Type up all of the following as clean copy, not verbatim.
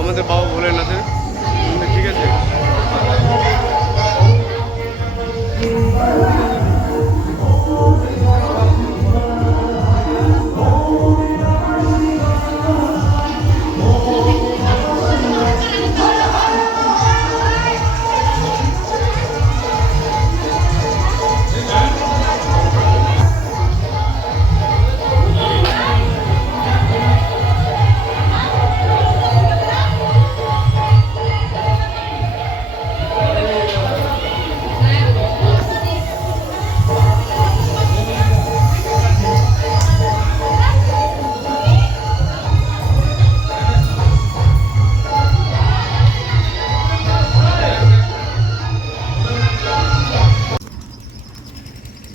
আমাদের বাবা ভোলেনাথের মন্দির, ঠিক আছে।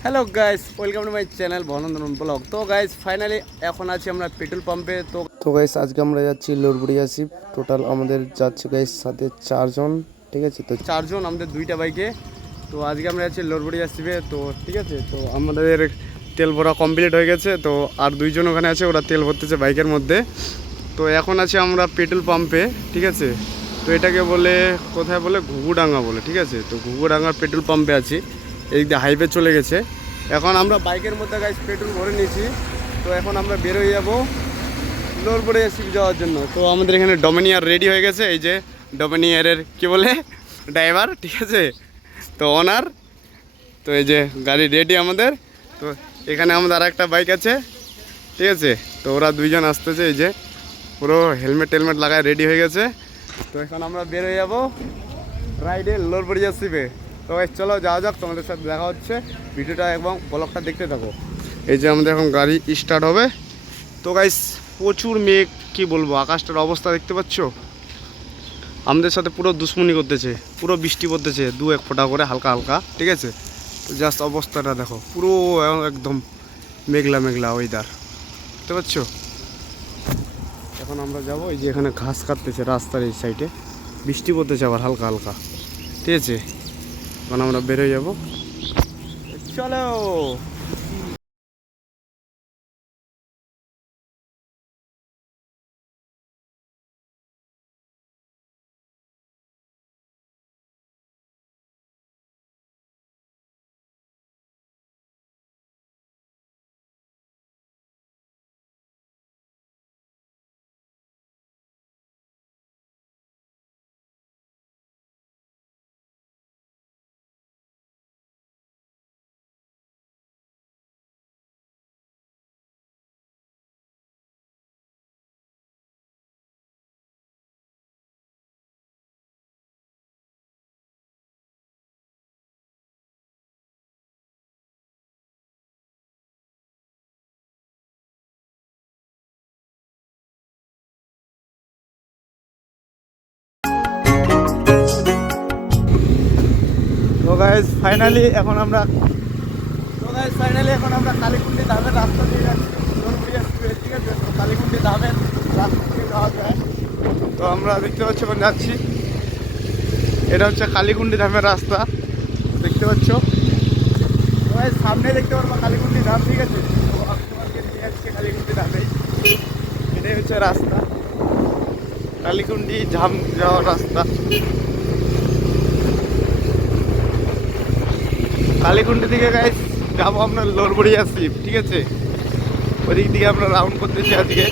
Hello guys, welcome to my channel বনন্দন ব্লগ। তো গাইস ফাইনালি এখন আছি আমরা পেট্রোল পাম্পে। তো গাইস আজকে আমরা যাচ্ছি লোরবড়িয়া শিপ। টোটাল আমাদের যাচ্ছে গাইস সাথে 4 জন, ঠিক আছে। তো 4 জন আমাদের 2টা বাইকে। তো আজকে আমরা যাচ্ছি লোরবড়িয়া শিপে। তো ঠিক আছে, তো আমাদের তেল ভরা কমপ্লিট হয়ে গেছে। তো আর 2 জন ওখানে আছে, ওরা তেল ভরতেছে বাইকের মধ্যে। তো এখন আছি আমরা পেট্রোল পাম্পে, ঠিক আছে। তো এটাকে বলে কোথায় বলে ঘুঘুডাঙ্গা বলে, ঠিক আছে। তো ঘুঘুডাঙ্গার পেট্রোল পাম্পে আছি, এই দিকে হাইওয়ে চলে গেছে। এখন আমরা বাইকের মধ্যে গাইস পেট্রোল ভরে নিয়েছি। তো এখন আমরা বেরোয় যাবো লোরবড়িয়া শিপ যাওয়ার জন্য। তো আমাদের এখানে ডমিনিয়ার রেডি হয়ে গেছে, এই যে ডমিনিয়ারের কি বলে ড্রাইভার, ঠিক আছে, তো ওনার। তো এই যে গাড়ি রেডি আমাদের। তো এখানে আমাদের আর একটা বাইক আছে, ঠিক আছে। তো ওরা 2 জন আসতেছে, এই যে পুরো হেলমেট টেলমেট লাগায় রেডি হয়ে গেছে। তো এখন আমরা বেরোয় যাবো রাইডে লোরবড়িয়া শিপে। তো গাইস চলো যাওয়া যাক, তোমাদের সাথে দেখা হচ্ছে। ভিডিওটা এবং ব্লগটা দেখতে থাকো। এই যে আমাদের এখন গাড়ি স্টার্ট হবে। তো গাইস প্রচুর মেঘ, কি বলবো, আকাশটার অবস্থা দেখতে পাচ্ছ। আমাদের সাথে পুরো দুশ্মনি করতেছে, পুরো বৃষ্টি পড়তেছে 2-1 ফোঁটা করে হালকা হালকা, ঠিক আছে। তো জাস্ট অবস্থাটা দেখো, পুরো একদম মেঘলা মেঘলা ওয়েদার, দেখতে পাচ্ছ। এখন আমরা যাবো, এই যে এখানে ঘাস কাটতেছে রাস্তার এই সাইডে, বৃষ্টি পড়তেছে আবার হালকা হালকা, ঠিক আছে। এখন আমরা বেরোয় যাবো, চলো। তো গাইস ফাইনালি এখন আমরা কালীকুন্ডি ধামের রাস্তা দিয়ে যাচ্ছি লোরবড়িয়া শিপে, ঠিক আছে। তো কালীকুন্ডি ধামের রাস্তা দিয়ে যাওয়া যায়। তো আমরা দেখতে পাচ্ছি এখন যাচ্ছি, এটা হচ্ছে কালীকুন্ডি ধামের রাস্তা, দেখতে পাচ্ছ। তো গাইস সামনে দেখতে পারবো কালীকুন্ডি ধাম, ঠিক আছে। তো আমি তোমাকে নিয়ে যাচ্ছি কালীকুন্ডি ধামে, এটাই হচ্ছে রাস্তা, কালীকুন্ডি ধাম যাওয়ার রাস্তা। কালীকুন্ডি থেকে গাইস যাবো আমরা লোরবড়িয়া শিপ, ঠিক আছে। ওদিক দিকে আমরা রাউন্ড করতেছি আজকে।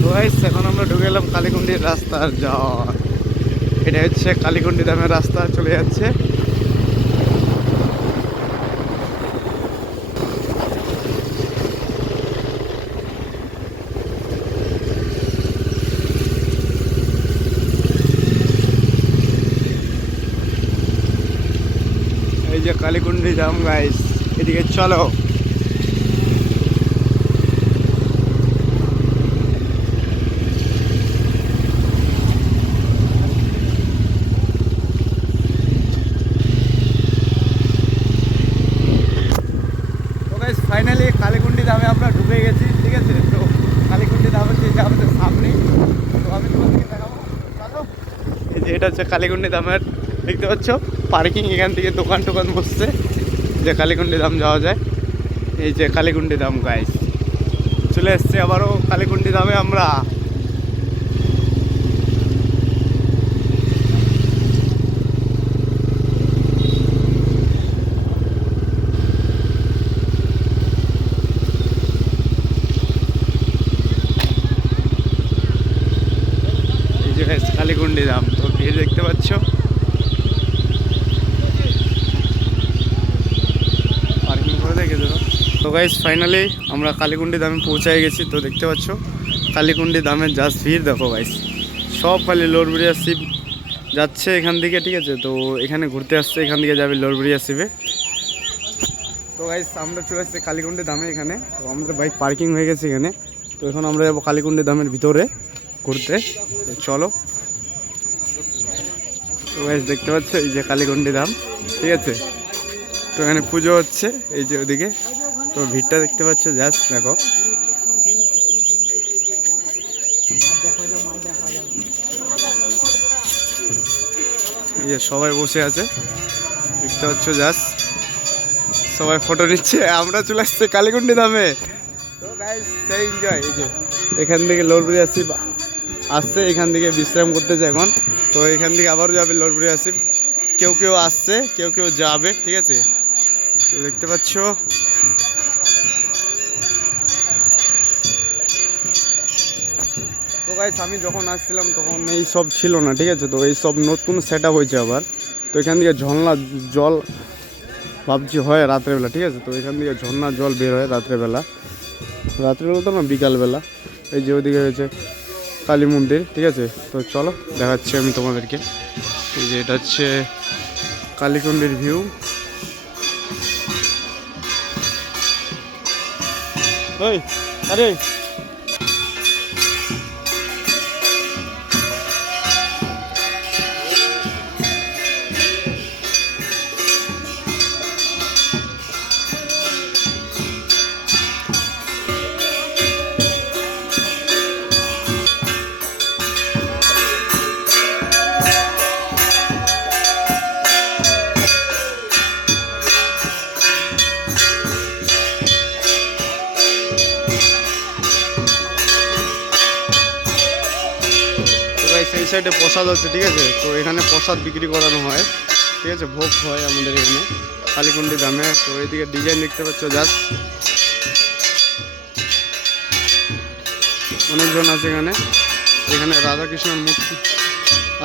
তো গাইস এখন আমরা ঢুকে এলাম কালীকুন্ডির রাস্তার যাওয়া, এটা হচ্ছে কালীকুন্ডি ধামের রাস্তা চলে যাচ্ছে। এই যে কালীকুন্ডি ধাম গাইস, এদিকে চলো। ফাইনালি কালীকুন্ডি ধামে আমরা ঢুকে গেছি, ঠিক আছে। তো কালীকুন্ডি ধাম হচ্ছে যে আমাদের সামনেই, তো আমি তোমাদেরকে দেখাবো। চলো, এই যে এটা হচ্ছে কালীকুন্ডি ধামের, দেখতে পাচ্ছ পার্কিং, এখান থেকে দোকান টোকান বসছে যে কালীকুন্ডি ধাম যাওয়া যায়। এই যে কালীকুন্ডি ধাম গাইস, চলে এসছে আবারও কালীকুন্ডি ধামে আমরা। এই যে কালীকুন্ডি ধাম, তো ভিড় দেখতে পাচ্ছ। পার্কিং করে দেখে দেবো। তো গাইস ফাইনালি আমরা কালীকুন্ডি ধামে পৌঁছায় গেছি। তো দেখতে পাচ্ছ কালীকুন্ডি ধামের জাস্ট ভিড় দেখো গাইস, সব খালি লোরবুড়িয়া শিব যাচ্ছে এখান থেকে, ঠিক আছে। তো এখানে ঘুরতে আসছে, এখান থেকে যাবে লোরবুড়িয়া শিবে। তো গাইস আমরা চলে আসছি কালীকুন্ডি ধামে, এখানে তো আমাদের বাইক পার্কিং হয়ে গেছে এখানে। তো এখন আমরা যাবো কালীকুন্ডি ধামের ভিতরে ঘুরতে, তো চলো। তো গাইস দেখতে পাচ্ছ এই যে কালীকুন্ডি ধাম, ঠিক আছে। তো এখানে পুজো হচ্ছে এই যে ওদিকে, তো ভিড়টা দেখতে পাচ্ছ জাস্ট দেখো। এই যে সবাই বসে আছে দেখতে পাচ্ছ জাস্ট, সবাই ফটো নিচ্ছে। আমরা চলে আসছি কালীকুন্ডি ধামে। তো গাইস সেই এনজয়। এই যে এখান থেকে লোরবুড়িয়া শিব আসছে, এখান থেকে বিশ্রাম করতেছে এখন। তো এখান থেকে আবারও যাবে লোরবুড়িয়া শিব, কেউ কেউ আসছে, কেউ কেউ যাবে, ঠিক আছে। তো দেখতে পাচ্ছ তো গাইস আমি যখন আসছিলাম তখন এই সব ছিল না, ঠিক আছে। তো এই সব নতুন সেট আপ হয়েছে আবার। তো এখান থেকে ঝর্ণা জল ভাবছি হয় রাত্রেবেলা, ঠিক আছে। তো এখান থেকে ঝর্ণা জল বের হয় রাত্রেবেলা, রাত্রেবেলা তো না বিকালবেলা। এই যে ওদিকে হয়েছে কালী মন্দির, ঠিক আছে। তো চলো দেখাচ্ছি আমি তোমাদেরকে। এই যে এটা হচ্ছে কালীকুন্ডির ভিউ। ওই আরে সেই সাইডে প্রসাদ আছে, ঠিক আছে। তো এখানে প্রসাদ বিক্রি করানো হয়, ঠিক আছে, ভোগ হয় আমাদের এখানে কালীকুন্ডি ধামে। তো এইদিকে ডিজাইন দেখতে পাচ্ছ জাস্ট, অনেকজন আছে এখানে। এখানে রাধাকৃষ্ণের মূর্তি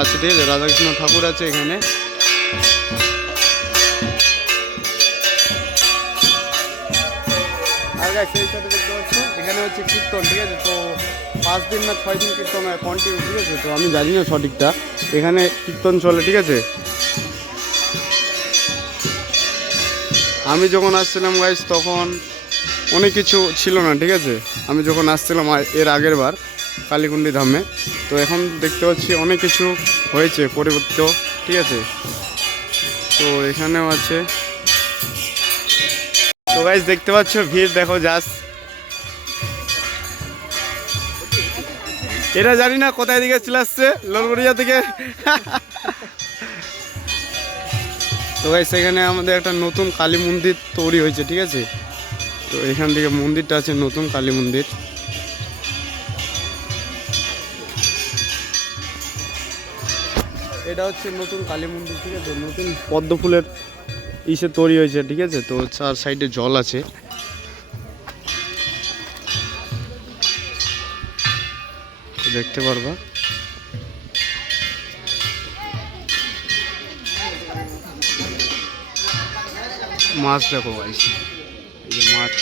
আছে, ঠিক আছে, রাধাকৃষ্ণ ঠাকুর আছে এখানে। আর গাইস সেই সাথে দেখতে পাচ্ছ এখানে হচ্ছে কীর্তন, ঠিক আছে। তো 5 দিন না 6 দিন কীর্তন হয় কন্টিনিউ, ঠিক আছে। তো আমি জানি না সঠিকটা, এখানে কীর্তন চলে, ঠিক আছে। আমি যখন আসছিলাম গাইস তখন অনেক কিছু ছিল না, ঠিক আছে। আমি যখন আসছিলাম এর আগের বার কালীকুন্ডি ধামে, তো এখন দেখতে পাচ্ছি অনেক কিছু হয়েছে পরিবর্তিত, ঠিক আছে। তো এখানেও আছে। তো গাইস দেখতে পাচ্ছ ভিড় দেখো জাস্ট, এটা জানি না কোথায় দিকে চলে আসছে, লোরবুড়িয়া থেকে। তো গাইস এখানে আমাদের একটা নতুন কালী মন্দির তৈরি হয়েছে, ঠিক আছে। তো এখান থেকে মন্দিরটা আছে নতুন কালী মন্দির। এটা হচ্ছে নতুন কালী মন্দির, ঠিক আছে। নতুন পদ্ম ফুলের ইসে তৈরি হয়েছে, ঠিক আছে। তো চার সাইডে জল আছে, দেখতে পারবা। মাছ দেখো গাইস, এই যে মাছ,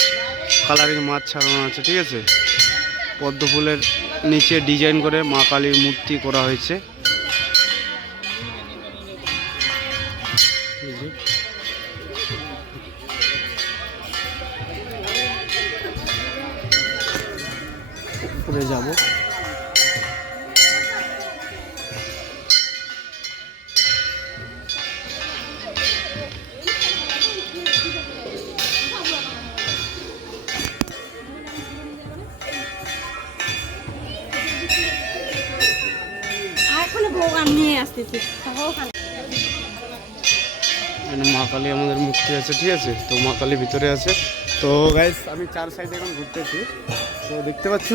কালারিং মাছ ছাড়ানো আছে, ঠিক আছে। পদ্ম ফুলের নিচে ডিজাইন করে মা কালীর মূর্তি করা হয়েছে। উপরে যাব। নিয়ে আসতেছি মা কালী আমাদের মূর্তি আছে, ঠিক আছে। তো মা কালী ভিতরে আছে। তো গাইস আমি 4 সাইডে এখন ঘুরতেছি। তো দেখতে পাচ্ছ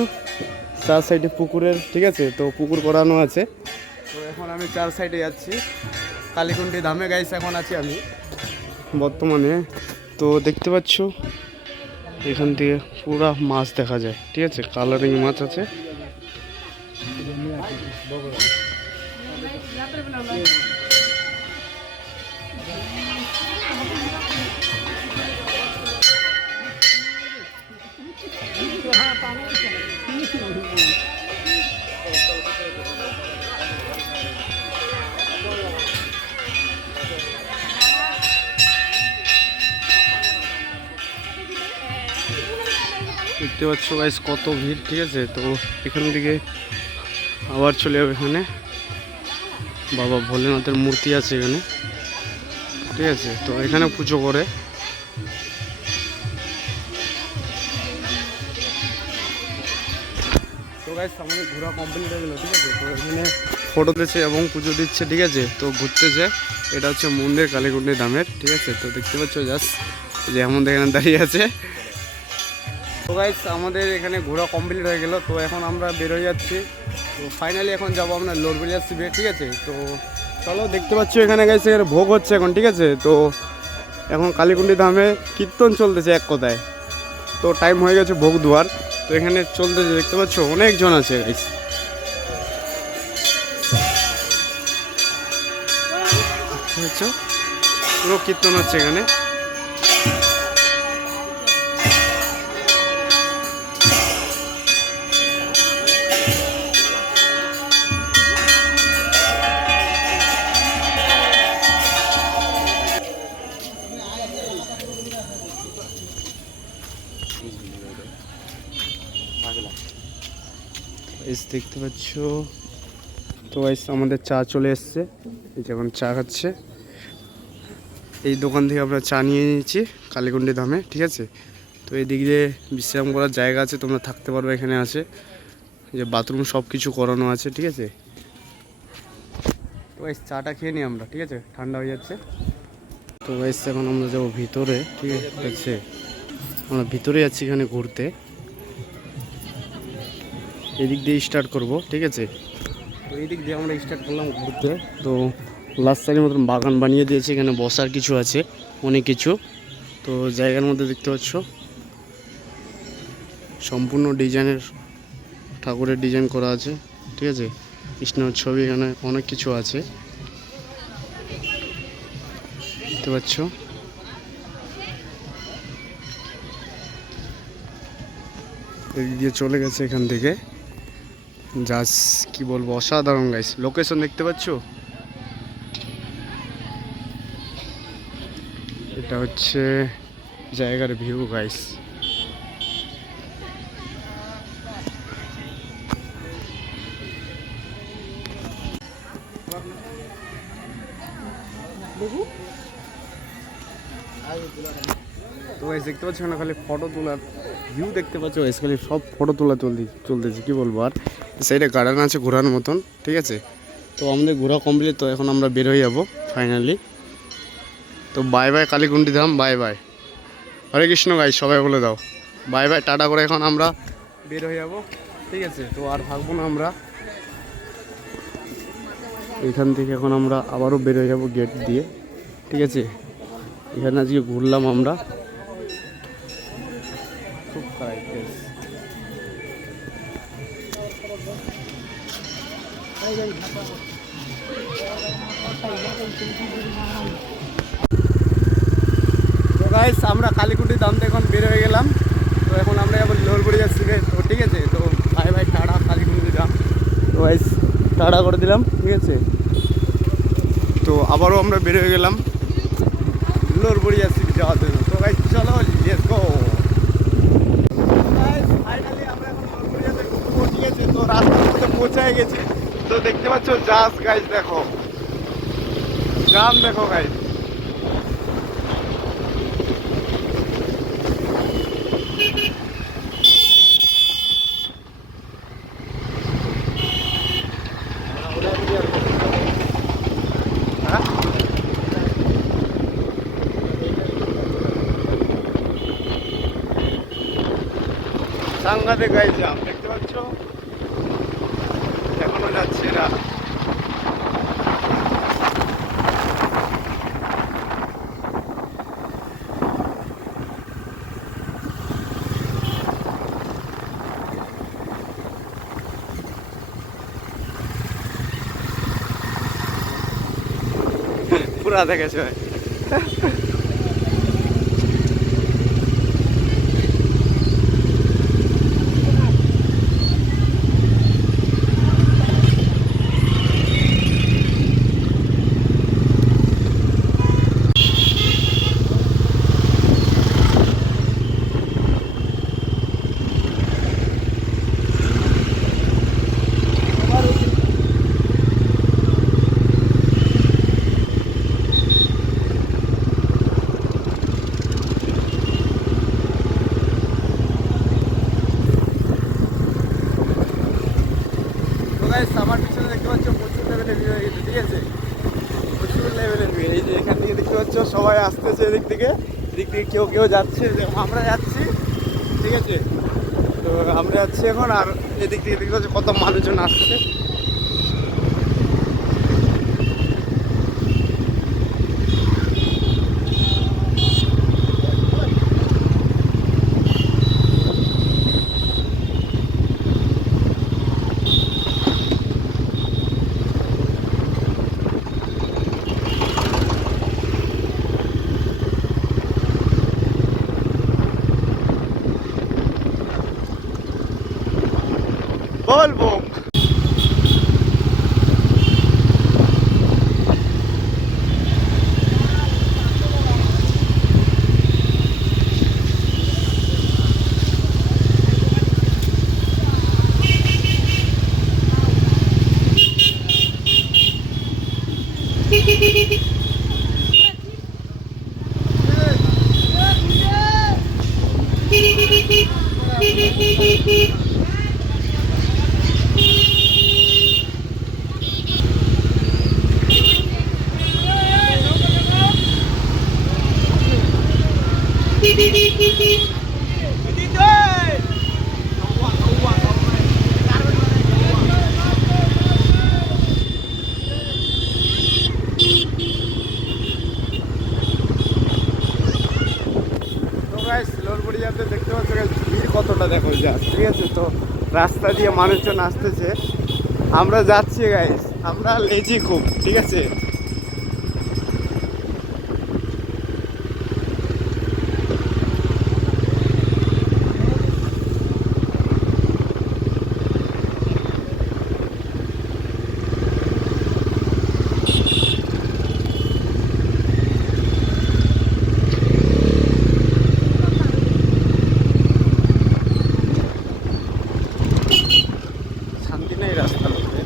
4 সাইডে পুকুরের, ঠিক আছে। তো পুকুর করানো আছে। তো এখন আমি 4 সাইডে যাচ্ছি কালীকুণ্ডী ধামে গাইস এখন আছি আমি বর্তমানে। তো দেখতে পাচ্ছ এখান থেকে পুরা মাছ দেখা যায়, ঠিক আছে। কালারিং মাছ আছে। দেখতে পাচ্ছ গাইস কত ভিড়, ঠিক আছে। তো এখান থেকে আবার চলে যাবে এখানে বাবা ভোলেনাথের মূর্তি আছে এখানে, ঠিক আছে। তো এখানে পুজো করে। তো গাইস আমাদের ঘোরা কমপ্লিট হয়ে গেলো, ঠিক আছে। তো এখানে ফটো দিচ্ছে এবং পুজো দিচ্ছে, ঠিক আছে। তো ঘুরতেছে। এটা হচ্ছে মন্দির কালীকুণ্ডী ধামের, ঠিক আছে। তো দেখতে পাচ্ছ জাস্ট যে আমাদের এখানে দাঁড়িয়ে আছে। তো গাইস আমাদের এখানে ঘোরা কমপ্লিট হয়ে গেল। তো এখন আমরা বেরোয় যাচ্ছি। তো ফাইনালি এখন যাবো আমরা লোরবেলিয়া শিবে, ঠিক আছে। তো চলো দেখতে পাচ্ছ এখানে গাইস এখানে ভোগ হচ্ছে এখন, ঠিক আছে। তো এখন কালীকুণ্ডী ধামে কীর্তন চলতেছে এক কথায়। তো টাইম হয়ে গেছে ভোগ দেওয়ার। তো এখানে চলতেছে, দেখতে পাচ্ছ অনেকজন আছে গাইস। বুঝছো পুরো কীর্তন হচ্ছে এখানে। দেখতে পাচ্ছ তো গাইস আমাদের চা চলে এসছে, যেমন চা খাচ্ছে। এই দোকান থেকে আমরা চা নিয়ে নিয়েছি কালীকুণ্ডী ধামে, ঠিক আছে। তো এই দিক দিয়ে বিশ্রাম করার জায়গা আছে, তোমরা থাকতে পারবে এখানে আছে, যে বাথরুম সব কিছু করানো আছে, ঠিক আছে। তো গাইস চাটা খেয়ে নিই আমরা, ঠিক আছে, ঠান্ডা হয়ে যাচ্ছে। তো গাইস এখন আমরা যাবো ভিতরে, ঠিক আছে। আমরা ভিতরে যাচ্ছি এখানে ঘুরতে। এদিক দিয়ে স্টার্ট করব, ঠিক আছে। তো এই দিক দিয়ে আমরা স্টার্ট করলাম ঘুরতে। তো লাস্ট সাইডের মতন বাগান বানিয়ে দিয়েছে, এখানে বসার কিছু আছে, অনেক কিছু। তো জায়গার মধ্যে দেখতে পাচ্ছ সম্পূর্ণ ডিজাইনের ঠাকুরের ডিজাইন করা আছে, ঠিক আছে। কৃষ্ণর ছবি, এখানে অনেক কিছু আছে দেখতে পাচ্ছ। এদিক দিয়ে চলে গেছে এখান থেকে, জাস্ট কি বলবো অসাধারণ গাইস। লোকেশন দেখতে পাচ্ছ, এটা হচ্ছে জায়গার ভিউ গাইস। তো গাইস দেখতে পাচ্ছ না খালি ফটো তোলার ভিউ দেখতে পাচ্ছ গাইস, খালি সব ফটো তোলা চলতেছে কি বলবো। আর সাইডে গার্ডেন আছে ঘোরার মতন, ঠিক আছে। তো আমাদের ঘোরা কমপ্লিট। তো এখন আমরা বের হয়ে যাবো ফাইনালি। তো বাই বাই কালীকুণ্ডী ধাম, বাই বাই। হরে কৃষ্ণ গাইস, সবাই বলে দাও বাই বাই, টাটা করে এখন আমরা বের হয়ে যাবো, ঠিক আছে। তো আর থাকবো না আমরা এখান থেকে, এখন আমরা আবারও বের হয়ে যাবো গেট দিয়ে, ঠিক আছে। এখানে আজকে ঘুরলাম আমরা, খুব খারাপ প্লেস। তো গাইস আমরা কালীকুণ্ডী ধাম থেকে এখন বের হয়ে গেলাম। তো এখন আমরা যাবো লোরবড়িয়া শিবে, তো ঠিক আছে। তো বাই বাই, টাটা কালীকুণ্ডী ধাম। তো গাইস টাটা করে দিলাম, ঠিক আছে। তো আবারও আমরা বের হয়ে গেলাম লোরবড়িয়া শিব যাওয়ার জন্য। তো গাইস চলো লেটস গো। ফাইনালি আমরা এখন লোরবড়িয়াতে ঢুকবো, ঠিক আছে। তো রাস্তার মধ্যে পৌঁছায় গেছি। তো দেখতে পাচ্ছ জাস্ট গাইস দেখো, জাম দেখো গাইস। সাংঘাতিক গাইস জাম দেখতে পাচ্ছ, এখনো যাচ্ছে এরা। পুরা দেখেছে ভাই। আমার পিছনে দেখতে পাচ্ছ প্রচুর লেভেলের ভিউ হয়ে গেছে, ঠিক আছে, প্রচুর লেভেলের ভিউ। এই যে এখান থেকে দেখতে পাচ্ছ সবাই আসতেছে এদিক থেকে কেউ কেউ যাচ্ছে, আমরা যাচ্ছি, ঠিক আছে। তো আমরা যাচ্ছি এখন, আর এদিক থেকে দেখতে পাচ্ছ কত মানুষজন আসছে। বলবো লোরবড়িয়াতে দেখতে পাচ্ছ ভিড় কতটা, দেখো যা, ঠিক আছে। তো রাস্তা দিয়ে মানুষজন আসতেছে, আমরা যাচ্ছি গাইস, আমরা লেজি খুব, ঠিক আছে। শান্তি নেই রাস্তার মধ্যে।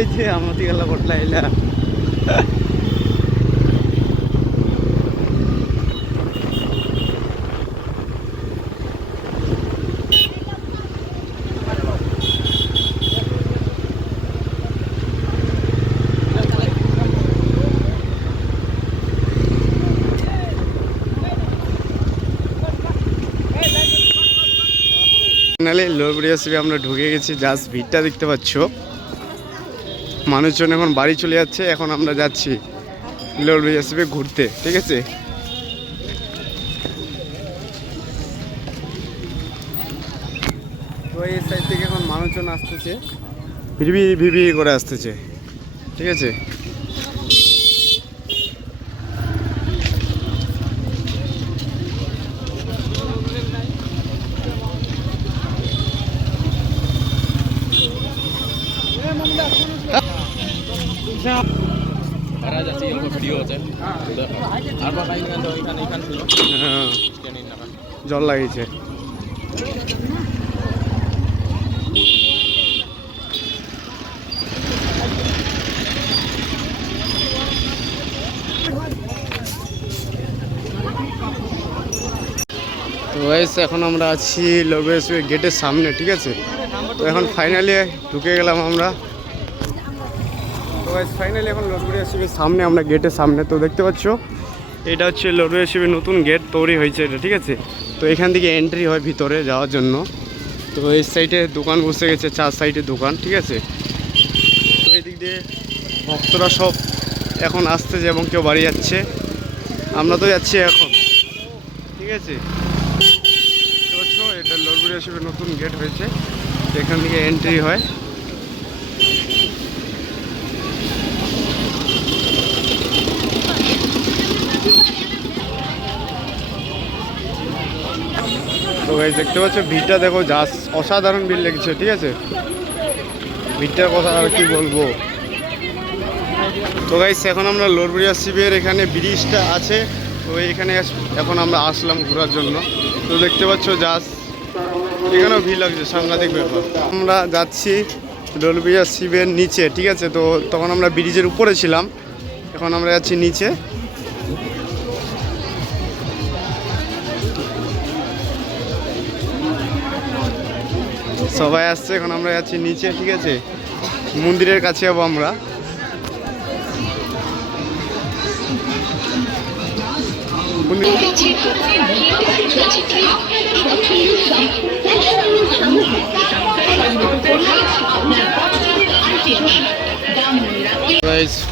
এই যে আমাদের গেলা বটলা এলা লোরবড়িয়া শিবে আমরা ঢুকে গেছি, জাস্ট ভিড়টা দেখতে পাচ্ছ। মানুষজন এখন বাড়ি চলে যাচ্ছে, এখন আমরা যাচ্ছি লোরবড়িয়া শিবে ঘুরতে, ঠিক আছে। তো এই সাইড থেকে এখন মানুষজন আসতেছে, ভিড়ি ভিড়ি করে আসতেছে, ঠিক আছে। জল লাগিয়েছে। তো গাইস এখন আমরা আছি লবেশ্বরী গেটের সামনে, ঠিক আছে। তো এখন ফাইনালি ঢুকে গেলাম আমরা। তো গাইস ফাইনালি এখন লবেশ্বরীর সামনে, আমরা গেটের সামনে। তো দেখতে পাচ্ছ এটা হচ্ছে লবেশ্বরীর নতুন গেট তৈরি হয়েছে এটা, ঠিক আছে। তো এখান থেকে এন্ট্রি হয় ভিতরে যাওয়ার জন্য। তো এই সাইডে দোকান বসে গেছে, 4 সাইডে দোকান, ঠিক আছে। তো এই দিক দিয়ে ভক্তরা সব এখন আসতেছে এবং কেউ বাড়ি যাচ্ছে। আমরা তো যাচ্ছি এখন, ঠিক আছে। এটা লবেশ্বরীর নতুন গেট হয়েছে, এখান থেকে এন্ট্রি হয়। তো গাইস দেখতে পাচ্ছ ভিড়টা দেখো, যা অসাধারণ ভিড় লেগেছে, ঠিক আছে। ভিড়টার কথা আর কি বলবো। তো গাইস এখন আমরা লরবরিয়া শিবের এখানে ব্রিজটা আছে, তো এখানে এখন আমরা আসলাম ঘোরার জন্য। তো দেখতে পাচ্ছ জাস্ট এখানেও ভিড় লাগছে, সাংঘাতিক ব্যাপার। আমরা যাচ্ছি লরবরিয়া শিবের নিচে, ঠিক আছে। তো তখন আমরা ব্রিজের উপরে ছিলাম, এখন আমরা যাচ্ছি নিচে। সবাই আসছে, এখন আমরা যাচ্ছি নিচে, ঠিক আছে। মন্দিরের কাছে যাবো আমরা।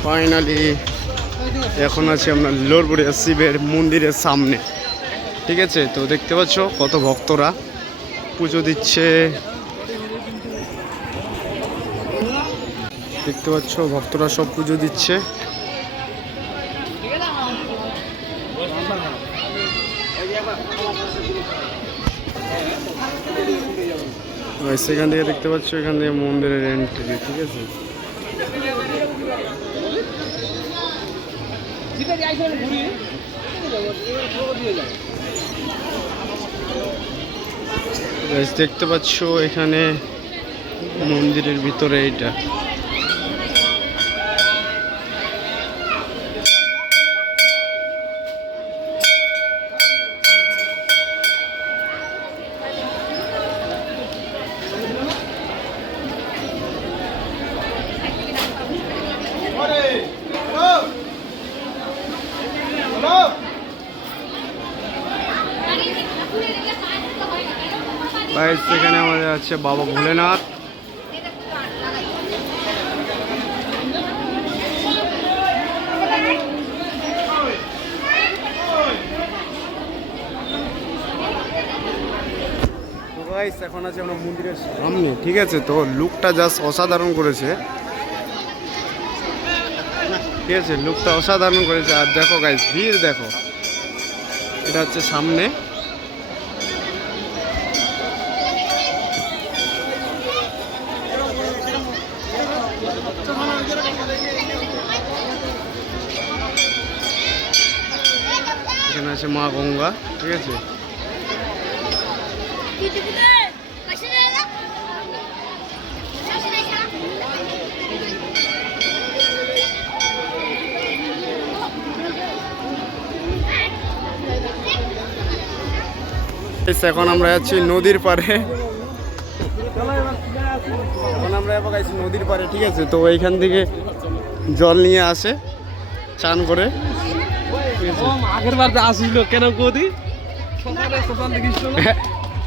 ফাইনালি এখন আছি আমরা লরবরিয়া শিবের মন্দিরের সামনে, ঠিক আছে। তো দেখতে পাচ্ছ কত ভক্তরা পুজো দিচ্ছে, দেখতে পাচ্ছ ভক্তরা সব পুজো দিচ্ছে। সেখান থেকে দেখতে পাচ্ছ এখান থেকে মন্দিরের এন্ট্রি, ঠিক আছে। দেখতে পাচ্ছ এখানে মন্দিরের ভিতরে এইটা। সেখানে আমাদের আছে বাবা ভোলেনাথ। এখন আছে আমরা মন্দিরের সামনে, ঠিক আছে। তো লুকটা জাস্ট অসাধারণ করেছে, ঠিক আছে। লুকটা অসাধারণ করেছে। আর দেখো গাইস ভিড় দেখো, এটা হচ্ছে সামনে। এখানে আছে মা গঙ্গা, ঠিক আছে। এখন আমরা যাচ্ছি নদীর পাড়ে, এখন আমরা যাচ্ছি নদীর পাড়ে, ঠিক আছে। তো এইখান থেকে জল নিয়ে আসে চান করে। আগের বার আসিল কেন কদি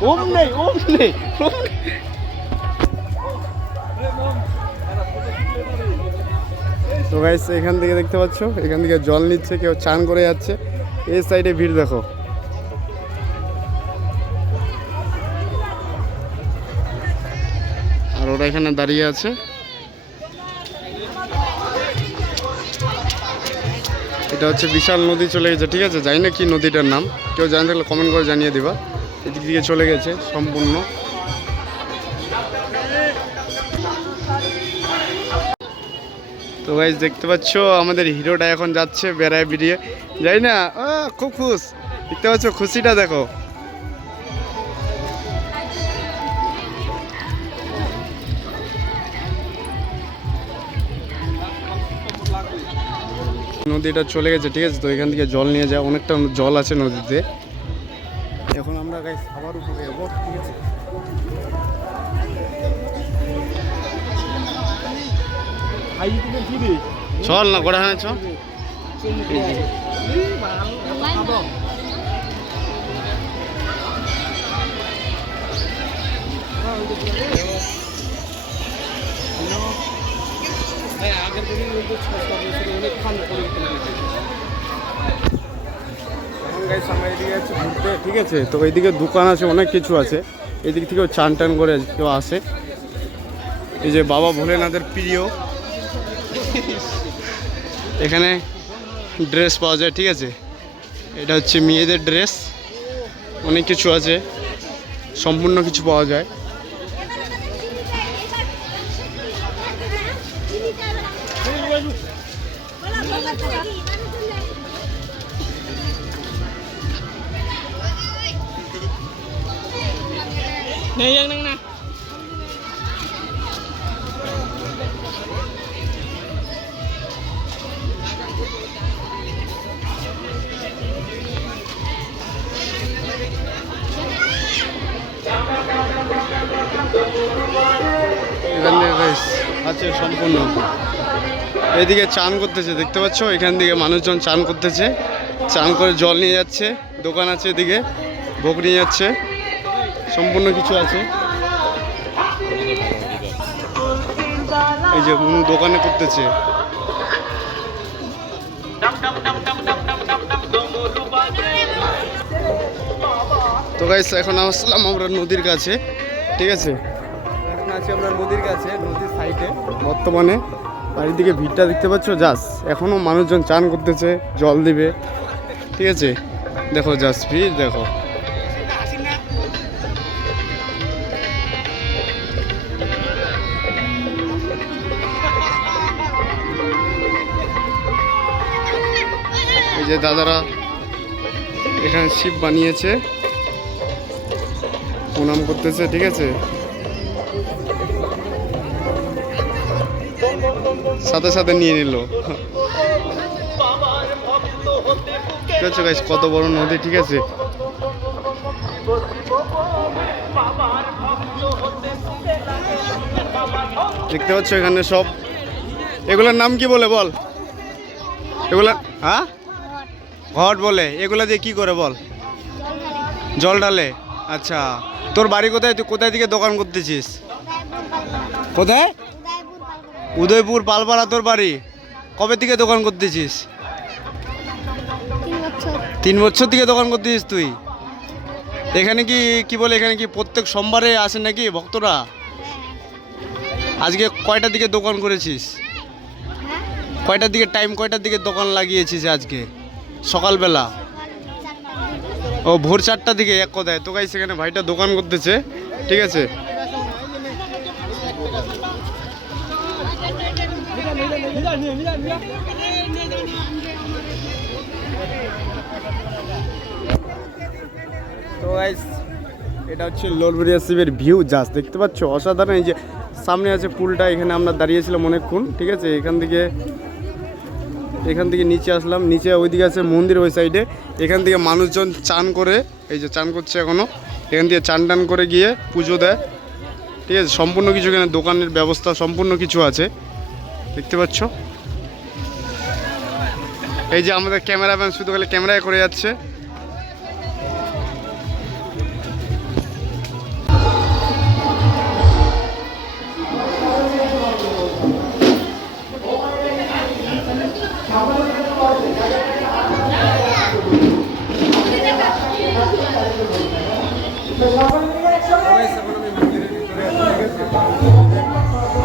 ওম নেই, ওম নেই। তো গাইস এখান থেকে দেখতে পাচ্ছ এখান থেকে জল নিচ্ছে, কেউ চান করে যাচ্ছে। এই সাইডে ভিড় দেখো। আর ওরা এখানে দাঁড়িয়ে আছে। এটা হচ্ছে বিশাল নদী চলে গেছে, ঠিক আছে। জানি না কি নদীটার নাম, কেউ জানি থাকলে কমেন্ট করে জানিয়ে দিবা। এদিক দিকে চলে গেছে সম্পূর্ণ। তো গাইস দেখতে পাচ্ছ আমাদের হিরোটা এখন যাচ্ছে বেড়ায় বেরিয়ে, যাই না খুব খুশ, দেখতে পাচ্ছ খুশিটা দেখো। নদীটা চলে গেছে, ঠিক আছে, তো এখান থেকে জল নিয়ে যায়, অনেকটা জল আছে নদীতে। এখন আমরা গাইস আবার উপরে যাবো, ঠিক আছে। চল না গোড়া, হ্যাঁ চল। ঠিক আছে, তো এইদিকে দোকান আছে, অনেক কিছু আছে, এদিক থেকেও চান টান করে কেউ আসে। এই যে বাবা ভোলেনাথের প্রিয়, এখানে ড্রেস পাওয়া যায়, ঠিক আছে, এটা হচ্ছে মেয়েদের ড্রেস, অনেক কিছু আছে, সম্পূর্ণ কিছু পাওয়া যায়। আছে সম্পূর্ণ, এদিকে চান করতেছে, দেখতে পাচ্ছ, এখান থেকে মানুষজন চান করতেছে, চান করে জল নিয়ে যাচ্ছে, দোকান আছে এদিকে, ভোগ নিয়ে যাচ্ছে, সম্পূর্ণ কিছু আছে। এই যে দোকানে করতেছে। তো গাইস এখন আসলাম আমরা নদীর কাছে, ঠিক আছে, এখন আছি আমরা নদীর কাছে, নদীর সাইডে বর্তমানে। আর এদিকে ভিড়টা দেখতে পাচ্ছ, জাস্ট এখনো মানুষজন চান করতেছে, জল দিবে, ঠিক আছে, দেখো জাস্ট ভিড় দেখো। এই যে দাদারা এখানে শিব বানিয়েছে, প্রণাম করতেছে, ঠিক আছে, সাথে সাথে নিয়ে নিল। ঠিক আছে গাইস, কত বড় নদী, ঠিক আছে। দেখতে পাচ্ছ এখানে সব, এগুলোর নাম কি বলে বল, এগুলা হ্যাঁ ঘট বলে, এগুলা দিয়ে কি করে বল, জল ঢালে। আচ্ছা, তোর বাড়ি কোথায়, তুই কোথায় থেকে দোকান করতেছিস? কোথায়? উদয়পুর পালপাড়া তোর বাড়ি। কবে থেকে দোকান করতেছিস? 3 বছর থেকে দোকান করতেছিস তুই। এখানে কি বলে, এখানে কি প্রত্যেক সোমবারে আসেন নাকি ভক্তরা? আজকে কয়টার দিকে দোকান করেছিস? কয়টার দিকে টাইম, কয়টার দিকে দোকান লাগিয়েছিস আজকে? সকালবেলা? ও ভোর 4টার দিকে, এক কথায়। তো গাইস সেখানে ভাইটা দোকান করতেছে, ঠিক আছে। তো গাইস এটা হচ্ছে লোলবরিয়া শিবের ভিউ, জাস্ট দেখতে পাচ্ছ অসাধারণ। এই যে সামনে আছে পুলটা, এখানে আমরা দাঁড়িয়েছিলাম অনেকক্ষণ, ঠিক আছে। এখান থেকে নিচে আসলাম, নিচে ওইদিকে আছে মন্দির ওই সাইডে। এখান থেকে মানুষজন চান করে, এই যে চান করছে এখনও, এখান থেকে চান টান করে গিয়ে পুজো দেয়, ঠিক আছে। সম্পূর্ণ কিছু এখানে দোকানের ব্যবস্থা সম্পূর্ণ কিছু আছে, দেখতে পাচ্ছ। এই যে আমাদের ক্যামেরাম্যান শুধু খালি ক্যামেরায় করে যাচ্ছে।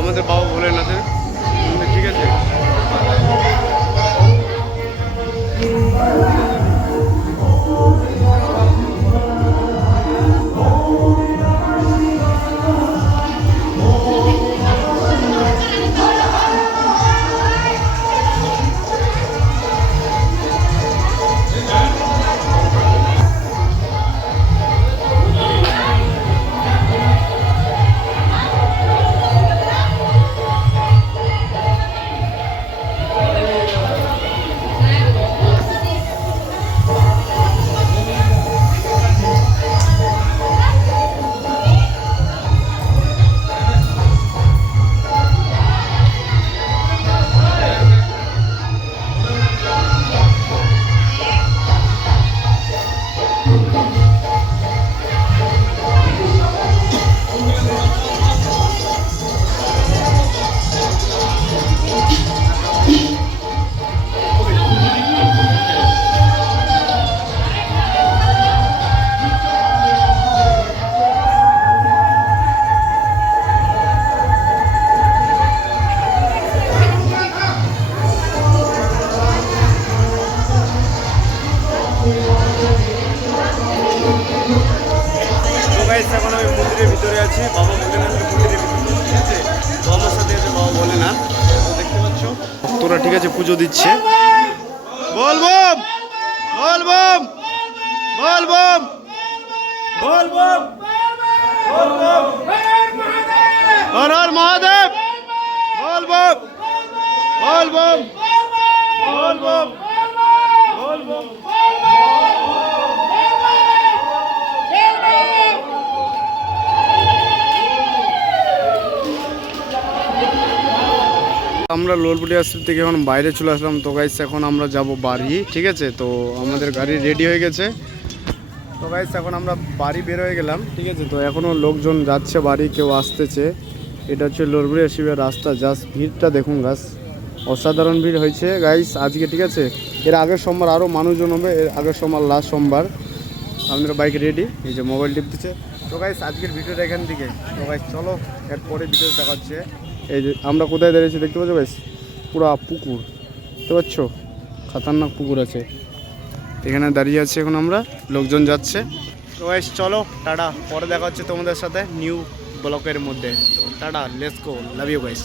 আমাদের বাবা ভোলেনাথের, ঠিক আছে। মন্দিরের ভিতরে আছি, বাবা ভোলেনাথের মন্দিরের ভিতরে, ঠিক আছে। তো আমার সাথে আছে বাবা ভোলেনাথ, তো দেখতে পাচ্ছ ভক্তরা, ঠিক আছে, পুজো দিচ্ছে। বল বম, বল বম, বল বম, বল বম, বল বম, হর হর মহাদেব, বল বম, বল বম, বল বম, বল বম। আমরা লোলপুটি আশ্রম থেকে এখন বাইরে চলে আসলাম। তো গাইস এখন আমরা যাব বাড়ি, ঠিক আছে। তো আমাদের গাড়ি রেডি হয়ে গেছে। তো গাইস এখন আমরা বাড়ি বের হয়ে গেলাম, ঠিক আছে। তো এখনও লোকজন যাচ্ছে বাড়ি, কেউ আসতেছে। এটা হচ্ছে লোলপুটি শিবের রাস্তা। জাস্ট ভিড়টা দেখুন গাছ, অসাধারণ ভিড় হয়েছে গাইস আজকে, ঠিক আছে। এর আগের সোমবার আরও মানুষজন হবে, এর আগের সোমবার লাস্ট সোমবার। আমাদের বাইক রেডি, এই যে মোবাইল টিপতেছে। তো গাইস আজকের ভিডিওটা এখান থেকে। তো গাইস চলো এরপরে ভিডিও দেখাচ্ছে। এই যে আমরা কোথায় দাঁড়িয়েছি দেখতে পাচ্ছ গাইস, পুরা পুকুর, দেখতে পাচ্ছ, খতরনাক পুকুর আছে এখানে দাঁড়িয়ে আছি এখন আমরা, লোকজন যাচ্ছে। তো গাইস চলো টাটা, পরে দেখা হচ্ছে তোমাদের সাথে নিউ ব্লকের মধ্যে। তো tata, let's go, love you guys.